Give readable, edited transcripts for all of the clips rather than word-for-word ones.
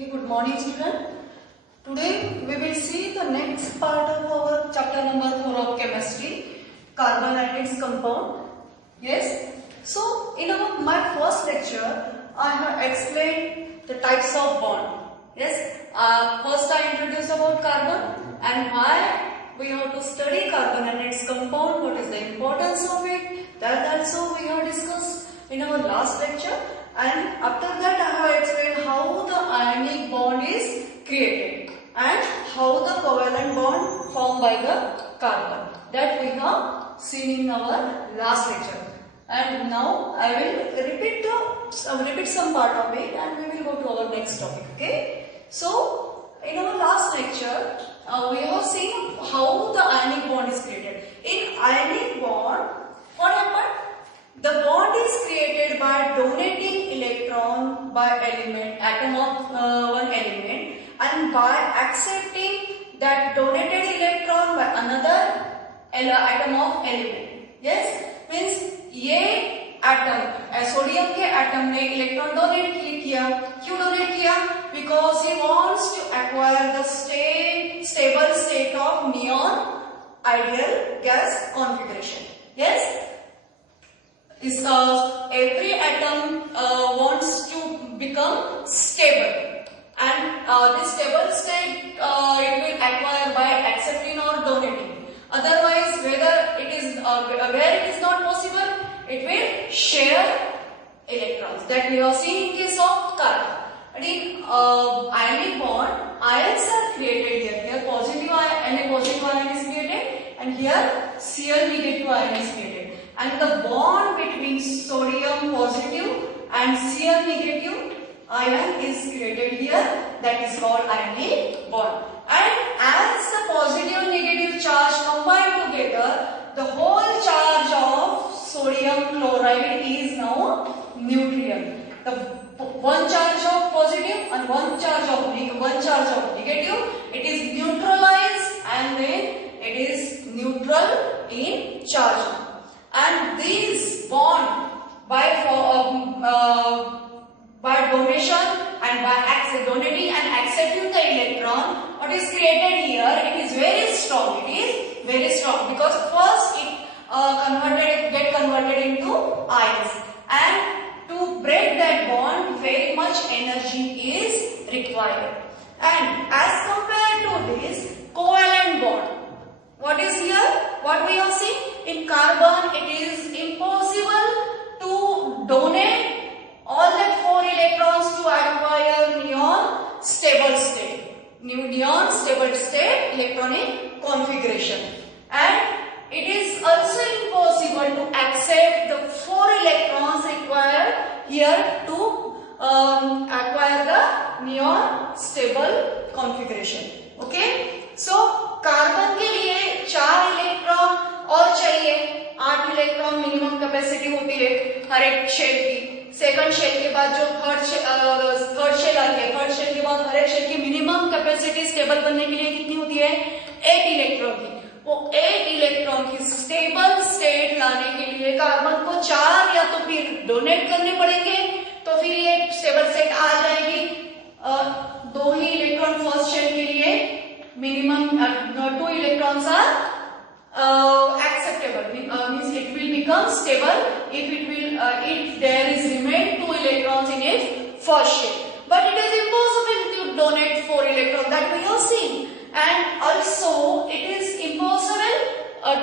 Okay, good morning student. Today we will see the next part of our chapter number 4 of chemistry, carbon and its compound. Yes. So in my first lecture I have explained the types of bond. Yes. First I introduced about carbon and why we have to study carbon and its compound, what is the importance of it. That also we have discussed in our last lecture. And after that I have explained how the ionic bond is created and how the covalent bond formed by the carbon. That we have seen in our last lecture. And now I will repeat some part of it and we will go to our next topic. Okay. So in our last lecture we have seen how the ionic bond is created. In ionic bond, what happened? The bond is created by donating electron by atom of one element and by accepting that donated electron by another atom of element. Yes, means ये atom sodium के atom ने electron donate किया. क्यों donate किया? Because he wants to acquire the stable state of neon ideal gas configuration. Yes. Every atom wants to become stable, and this stable state it will acquire by accepting or donating. Otherwise, where it is not possible, it will share electrons. That we have seen in case of carbon. And in ionic bond, ions are created here. Here positive ion, Na positive ion is created, and here Cl negative ion is created. And the bond between sodium positive and Cl negative ion is created here. That is called ionic bond. And as the positive and negative charge combine together, the whole charge of sodium chloride is now neutral. The one charge of positive and one charge of negative, it is neutralized and then it is neutral in charge. And these bond by donation and by donating and accepting the electron, what is created here, it is very strong. It is very strong because first it get converted into ions, and to break that bond very much energy is required. And as compared to this covalent bond, what is here? What we have seen in carbon, it is impossible to donate all that 4 electrons to acquire neon stable state electronic configuration, and it is also impossible to accept the 4 electrons required here to acquire the neon stable configuration. Okay, so carbon के लिए 4 electron और चाहिए. 8 electron minimum capacity होती है हर एक shell की. Second shell के बाद जो थर्ड शेल आती है, थर्ड शेल के बाद हर एक शेल की मिनिमम कैपेसिटी स्टेबल बनने के लिए कितनी होती है? 8 इलेक्ट्रॉन की. वो 8 इलेक्ट्रॉन की स्टेबल स्टेट लाने के लिए कार्बन को 4 या तो फिर डोनेट करने पड़ेंगे, तो फिर ये स्टेबल स्टेट आ जाएगी. 2 ही इलेक्ट्रॉन फर्स्ट शेल के लिए, minimum 2 electrons are acceptable, means it will become stable if there is remain 2 electrons in its first shell. But it is impossible to donate 4 electrons, that we have seen, and also it is impossible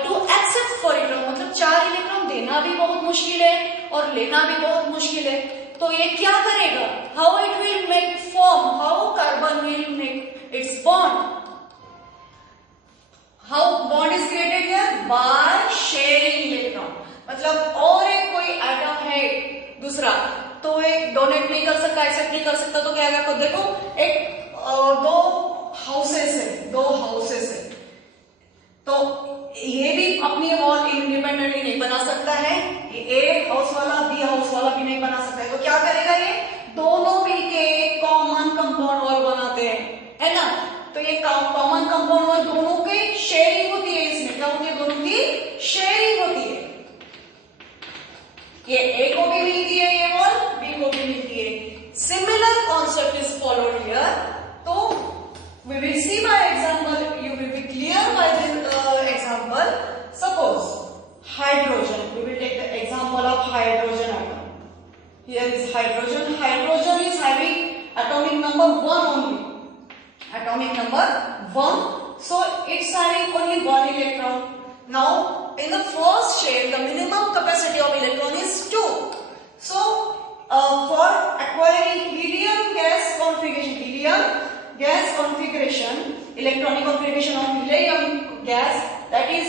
to accept 4 electrons. मतलब 4 electron देना भी बहुत मुश्किल है और लेना भी बहुत मुश्किल है. तो ये क्या करेगा? How it will make form? How carbon will make its bond? How bond is created here? By sharing electron. मतलब और एक कोई एटम है दूसरा, तो एक डोनेट नहीं कर सकता, एक्सेप्ट नहीं कर सकता, तो क्या होगा? देखो एक दो हाउसेस है, तो ये भी अपनी वॉल इंडिपेंडेंटली नहीं बना सकता है. ए हाउस वाला बी हाउस वाला भी नहीं बना सकता है. तो क्या करेगा? ये दोनों मिलके कॉमन कंपाउंड वॉल बनाते हैं, है ना. तो ये कॉमन कंपाउंड वॉल दोनों की शेयरिंग होती है. इसमें क्या होती है? दोनों की शेयरिंग होती है. ये ए को भी मिलती है ये वॉल, बी को भी मिलती है. Similar concept is followed here hydrogen. We will take the example of hydrogen atom. Here is hydrogen. Hydrogen is having atomic number 1 only. Atomic number 1. So it's having only 1 electron. Now in the first shell, the minimum capacity of electron is 2. So for acquiring helium gas configuration, electronic configuration of helium gas, that is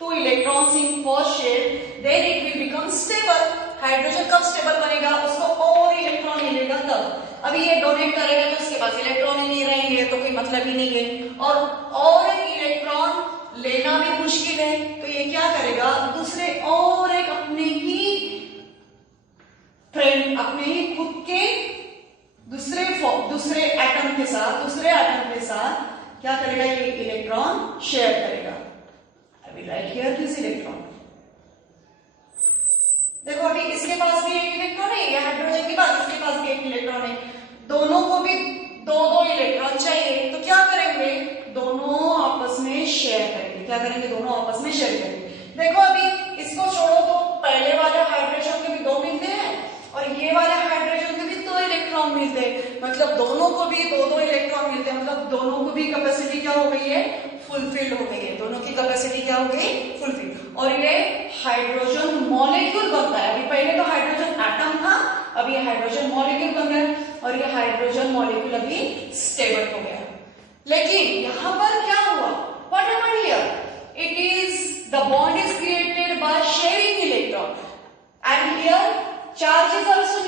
2 electrons in first shell, then it will become stable. Hydrogen कब stable बनेगा? उसको और electron मिलेगा तब. अभी ये donate करेगा तो उसके पास इलेक्ट्रॉन ही नहीं रहेंगे तो कोई मतलब ही नहीं है. और एक इलेक्ट्रॉन लेना भी मुश्किल है तो ये क्या करेगा? दूसरे और एक अपने ही फ्रेंड, अपने ही खुद के दूसरे एटम के साथ क्या करेगा? ये इलेक्ट्रॉन शेयर करेगा. I will write here this electron. देखो अभी इसके पास भी एक इलेक्ट्रॉन है, ये हाइड्रोजन के पास, इसके पास भी एक इलेक्ट्रॉन है. दोनों को भी दो इलेक्ट्रॉन चाहिए तो क्या करेंगे? दोनों आपस में शेयर करेंगे. क्या करेंगे? दोनों आपस में शेयर करेंगे. देखो अभी इसको छोड़ो तो पहले वाले हाइड्रोजन के भी 2 मिलते हैं और ये वाले हाइड्रोजन के भी 2 इलेक्ट्रॉन मिलते हैं. मतलब दोनों को भी 2 इलेक्ट्रॉन मिलते हैं. मतलब दोनों को भी कैपेसिटी क्या हो गई है? फुलफिल हो गई है. दोनों की कैपेसिटी क्या हो गई? फुलफिल. और ये हाइड्रोजन मॉलिक्यूल बनता है. अभी पहले तो हाइड्रोजन एटम था, अब ये हाइड्रोजन मॉलिक्यूल बन गया और ये हाइड्रोजन मॉलिक्यूल अभी स्टेबल हो गया. लेकिन यहां पर क्या हुआ? What happened here? It is the bond is created by sharing electron and here charge is also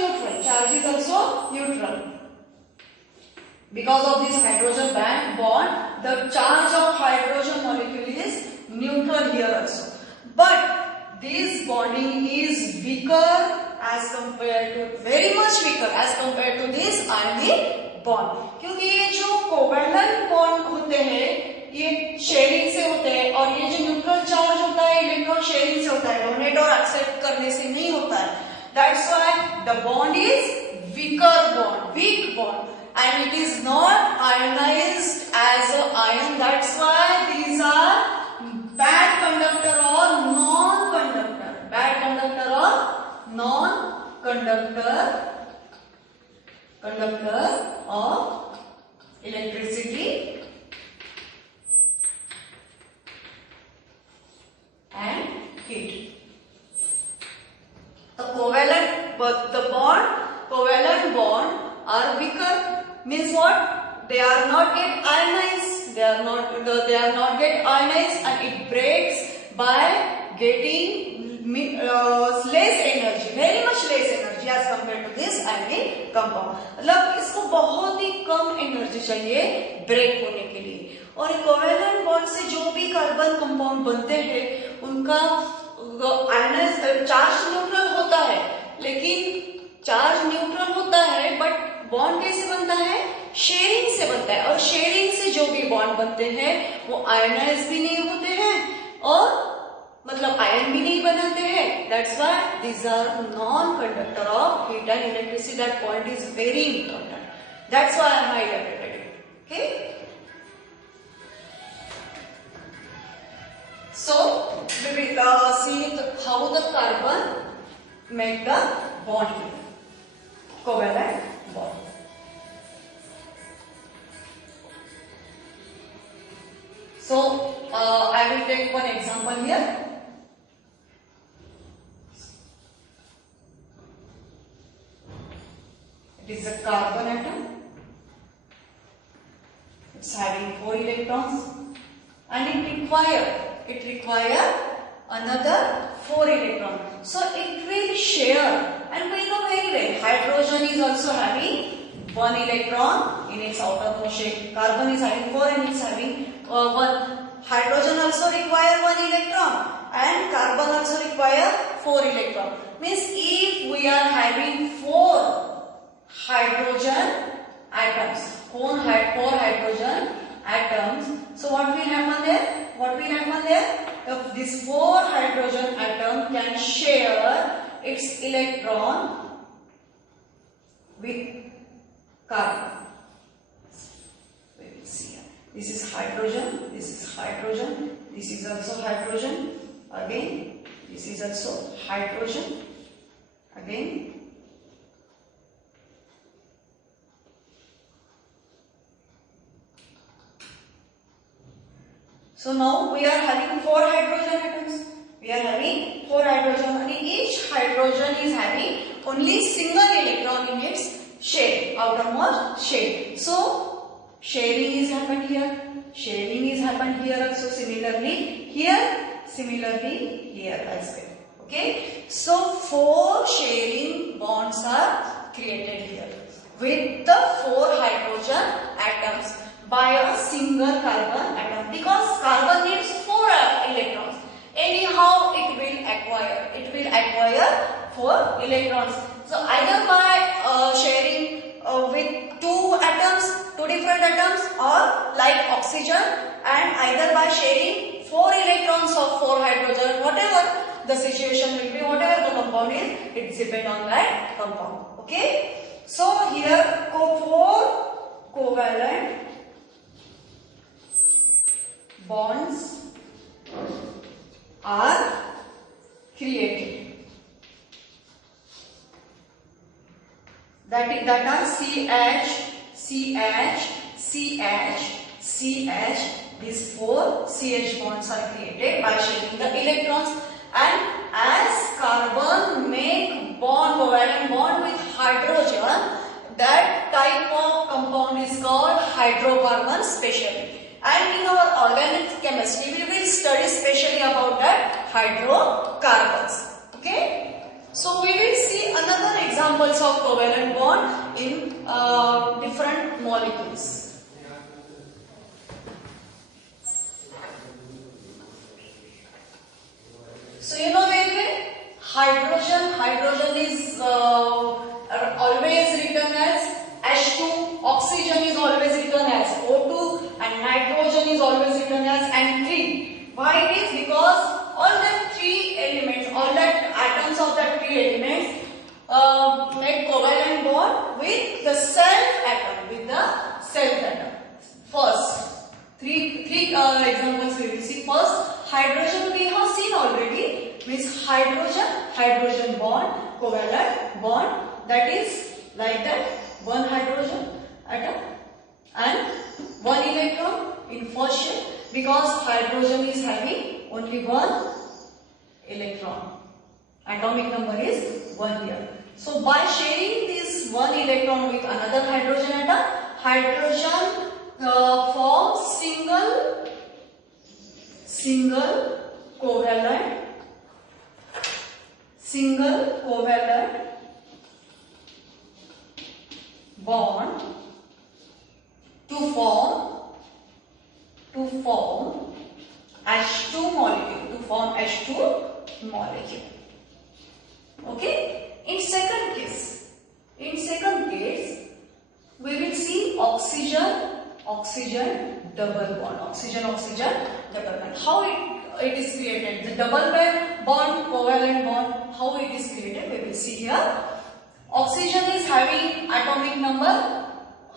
neutral. Because of this hydrogen bond, the charge of hydrogen molecule is neutral here also. But this bonding is weaker as compared to, very much weaker as compared to this ionic bond. क्योंकि ये जो covalent bond होते हैं ये sharing से होते हैं और ये जो न्यूट्रल चार्ज होता है इलेक्ट्रॉन शेयरिंग से होता है, डोनेट और एक्सेप्ट करने से नहीं होता है. That's why the bond is weak bond. And it is not ionized as an ion. That's why these are bad conductor or non-conductor. Bad conductor or non-conductor. Conductor of electricity and heat. The covalent bond are weaker. Means what? They are not get ionized. They are not get ionized, and it breaks by getting less energy, very much less energy as compared to this ionic compound. मतलब इसको बहुत ही कम energy चाहिए break होने के लिए. और covalent bond से जो भी कार्बन कंपाउंड बनते हैं उनका आयनाइज चार्ज न्यूट्रल होता है. लेकिन चार्ज न्यूट्रल होता है बट बॉन्ड कैसे बनता है? शेयरिंग से बनता है. और शेयरिंग से जो भी बॉन्ड बनते हैं वो आयनाइज भी नहीं होते हैं और मतलब आयन भी नहीं बनाते हैं. That's why these are non conductor of heat and electricity. That point is very important. That's why I am highlighted it. Okay, so we will see how the carbon make the bond here. Covalent bond. So I will take one example here. It is a carbon atom. It's having 4 electrons and it require another 4 electrons. So it will share, and we know very well hydrogen is also having 1 electron in its outermost shell. Carbon is having 4 and it's having 1. Hydrogen also require 1 electron and carbon also require 4 electron. Means if we are having 4 hydrogen atoms, 4 hydrogen atoms, so what will happen there? If this 4 hydrogen atom can share its electron with carbon. We will see. This is hydrogen, this is hydrogen, this is also hydrogen. Again This is also hydrogen. Again. So now we are having 4 hydrogen atoms. We are having 4 hydrogen, and each hydrogen is having only single electron in its shell, outermost shell. So sharing is happened here. Sharing is happened here also. Similarly here as well. Okay. So 4 sharing bonds are created here with the 4 hydrogen atoms by a single carbon atom, because carbon needs 4 electrons. Anyhow it will acquire 4 electrons. So either by sharing with 2 different atoms, or like oxygen, and either by sharing 4 electrons of 4 hydrogen, whatever the situation will be, whatever the compound is, it depends on that compound. Okay. So here 4 covalent bonds are created. That are CH. These 4 CH bonds are created by sharing the electrons. And as carbon make covalent bond with hydrogen, that type of compound is called hydrocarbon specially. And in our organic chemistry, we will study specially about that hydrocarbons. Okay. So we will see another examples of covalent bond in different molecules. So you know very well, hydrogen is always written as H2, oxygen is always written as O2, and nitrogen is always written as N3. Why it is? Because all the 3 elements, all the atoms of the 3 elements make covalent bond with the self atom, First, three examples we will see. First, hydrogen we have seen already, means hydrogen bond, covalent bond, that is like that, 1 hydrogen atom and 1 electron in first shell, because hydrogen is having only 1 electron. Atomic number is 1 here. So by sharing this 1 electron with another hydrogen atom, hydrogen forms single covalent bond to form H2 molecule. Okay. In second case, we will see oxygen double bond. Oxygen double bond. How it is created? The double bond, covalent bond. How it is created? We will see here. Oxygen is having atomic number.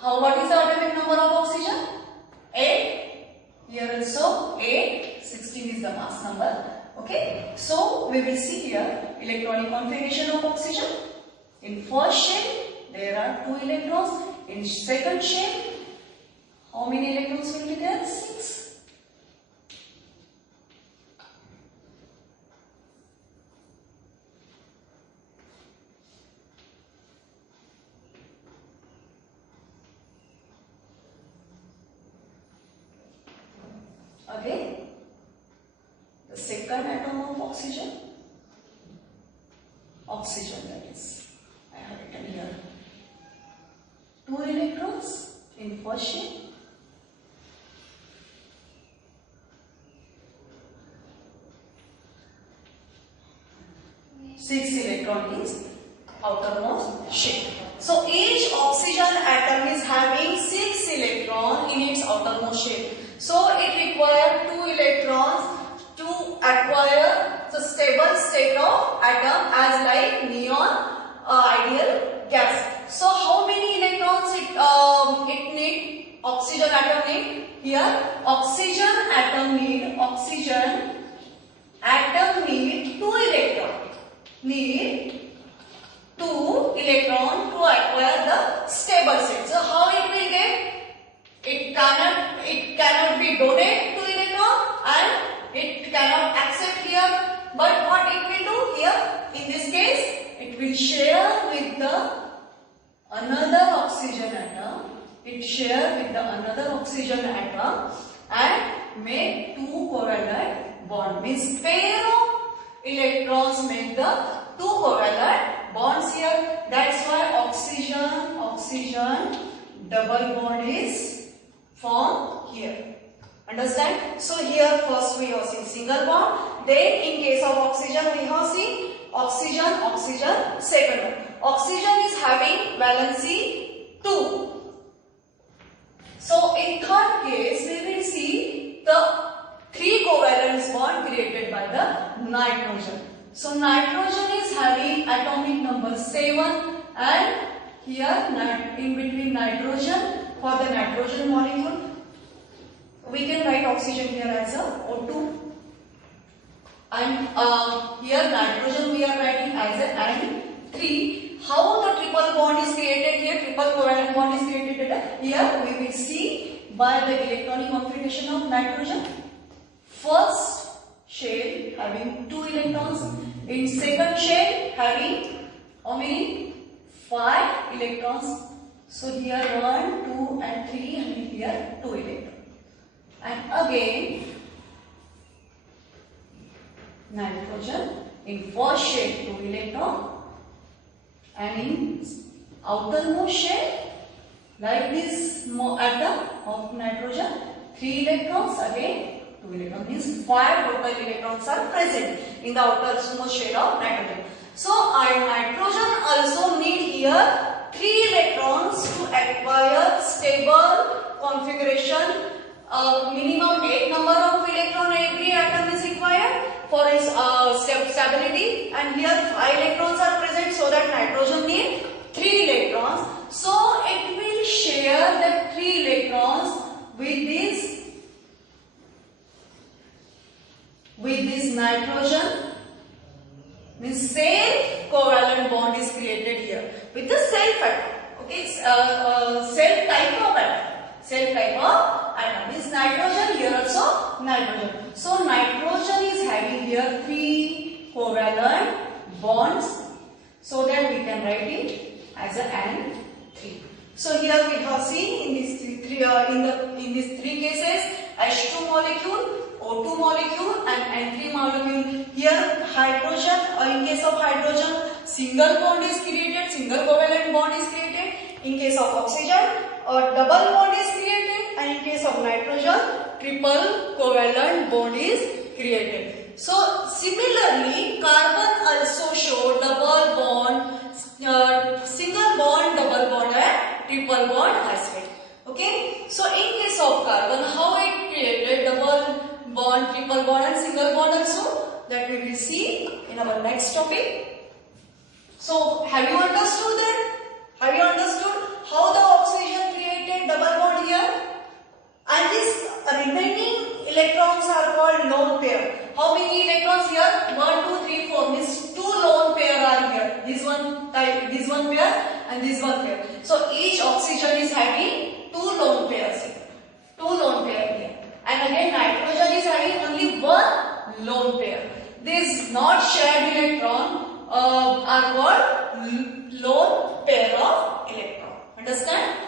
What is the atomic number of oxygen? 8. Here also 8. 16 is the mass number. Okay. So we will see here electronic configuration of oxygen. In first shell there are 2 electrons. In second shell, how many electrons will be there? 6. Again, the second atom of oxygen that is, I have written here, 2 electrons in first shell, 6 electron is outermost shell. So each oxygen atom is having 6 electrons in its outermost shell. So it requires 2 electrons to acquire the stable state of atom as like neon ideal gas. So how many electrons it need? Oxygen atom need? Here oxygen atom need need 2 electrons. Need 2 electrons to acquire the stable state. So how it will get? It cannot be donated to electron and it cannot accept here. But what it will do here? In this case, it will share with the another oxygen atom. It share with the another oxygen atom and make 2 covalent bond. Means pair of electrons make the 2 covalent bonds here. That's why oxygen double bond is formed here. Understand? So here first we have seen single bond. Then in case of oxygen we have seen oxygen second one. Oxygen is having valency 2. So in third case we will see the 3 covalent bond created by the nitrogen. So nitrogen is having atomic number 7 and here in between nitrogen, for the nitrogen molecule we can write oxygen here as a O2 and here nitrogen we are writing as a N3. How the triple bond is created here, triple covalent bond is created here, we will see by the electronic configuration of nitrogen. First shell having 2 electrons, in second shell having how many? 5 electrons. So here 1, 2 and 3 and here 2 electrons. And again nitrogen in first shell 2 electrons and in outermost shell like this atom of nitrogen 3 electrons, again 2 electrons, means 5 total electrons are present in the outermost shell of nitrogen. So nitrogen also need here 3 electrons to acquire stable configuration. Minimum 8 number of electron every atom is required for its stability, and here 5 electrons are present, so that nitrogen need 3 electrons. So it will share the 3 electrons with this nitrogen. Means self covalent bond is created here with the self atom. Okay, self type of atom. Self type of atom is nitrogen, here also nitrogen. So nitrogen is having here 3 covalent bonds, so that we can write it as a N3. So here we have seen in these three cases H2 molecule, O2 molecule and N3 molecule. Here hydrogen, in case of hydrogen single bond is created, single covalent bond is created. In case of oxygen a double bond is created, and in case of nitrogen triple covalent bond is created. So similarly carbon also show double bond, single bond, double bond and triple bond aspect. Okay, so in case of carbon how it created double bond, triple bond and single bond also, that we will see in our next topic. So have you understood that? Have you understood how the oxygen created double bond here? And these remaining electrons are called lone pair. How many electrons here? 1, 2, 3, 4 means 2 lone pair are here. This one pair and this one pair. So each oxygen is having 2 lone pairs here. 2 lone pair here. And again nitrogen is having only 1 lone pair. These not shared electron are called lone pair of electron. Understand?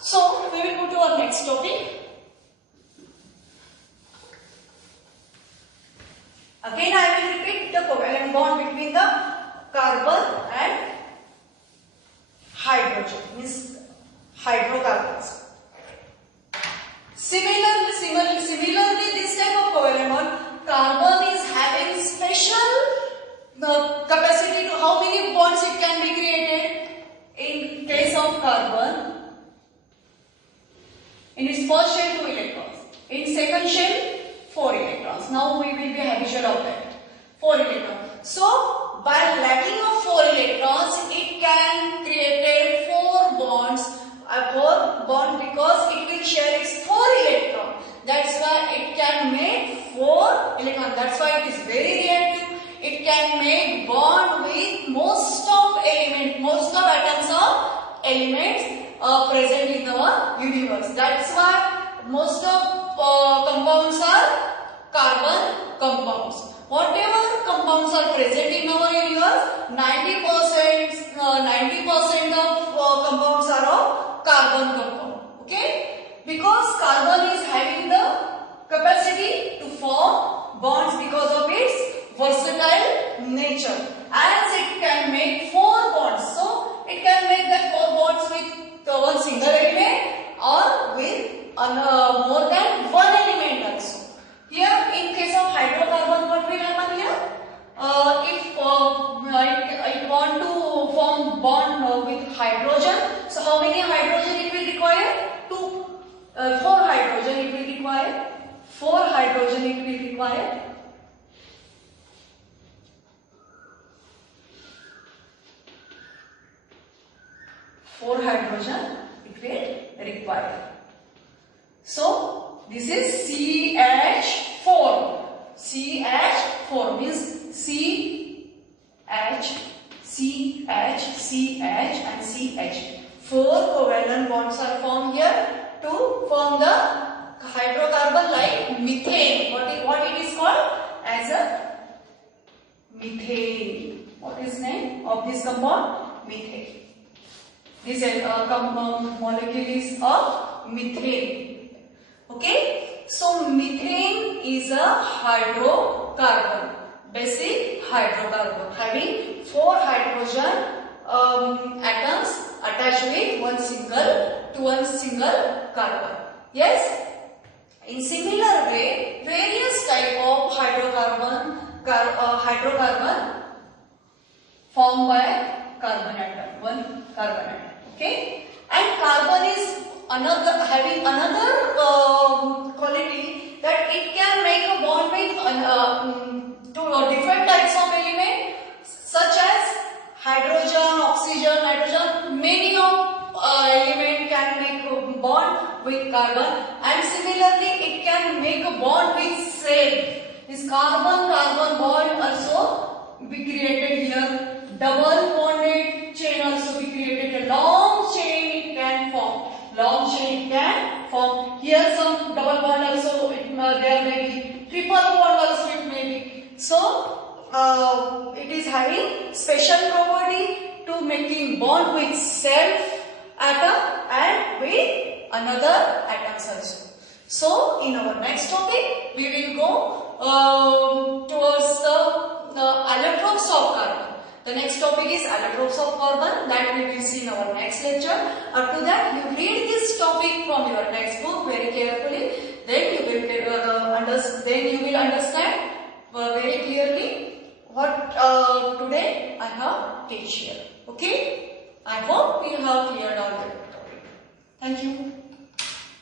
So we will go to our next topic. Again I will repeat the covalent bond between the carbon and hydrogen, means hydrocarbons. Similarly this type of covalent bond, carbon is having special capacity to how many bonds it can be created. In case of carbon, in its first shell 2 electrons, in second shell 4 electrons. Now we will be habitual of that. 4 electrons. So by lacking of 4 electrons, it can create 4 bonds. A 4 bond because it will share its 4 electrons. That's why it can make 4 electrons. That's why it is very reactive. it can make bond with most of atoms of elements present in our universe. That's why most of compounds are carbon compounds. Whatever compounds are present in our universe, 90% of compounds are of carbon compound. Okay? Because carbon is having the capacity to form bonds because of its versatile nature. As it can make 4 bonds, so it can make that 4 bonds with one single element or with more than one element also. Here, in case of hydrocarbon, what will happen here? If it want to form bond with hydrogen, so how many hydrogen it will require? 4 hydrogen it will require. 4 hydrogen it will require. So this is CH4. CH4 means CH, and CH. 4 covalent bonds are formed here to form the hydrocarbon like methane. What it is called? As a methane. What is name of this compound? Methane. This molecule is of methane. Okay. So methane is a hydrocarbon, basic hydrocarbon having 4 hydrogen atoms attached with one single carbon. Yes. In similar way, various type of hydrocarbon formed by carbon atom, one carbon atom. Okay, and carbon is having another quality that it can make a bond with different types of elements such as hydrogen, oxygen, nitrogen. Many of element can make a bond with carbon, and similarly it can make a bond with cell. This carbon-carbon bond also be created here. Double bonded chain also be created. A long chain it can form. Here some double bond also there may be. Triple bond also it may be. So it is having special property to making bond with self atom and with another atoms also. So in our next topic we will go towards the allotropes of carbon. The next topic is allotropes of carbon, that we will see in our next lecture. Up to that, you read this topic from your textbook very carefully. Then you will understand very clearly what today I have teach here. Okay? I hope you have cleared all the topic. Thank you.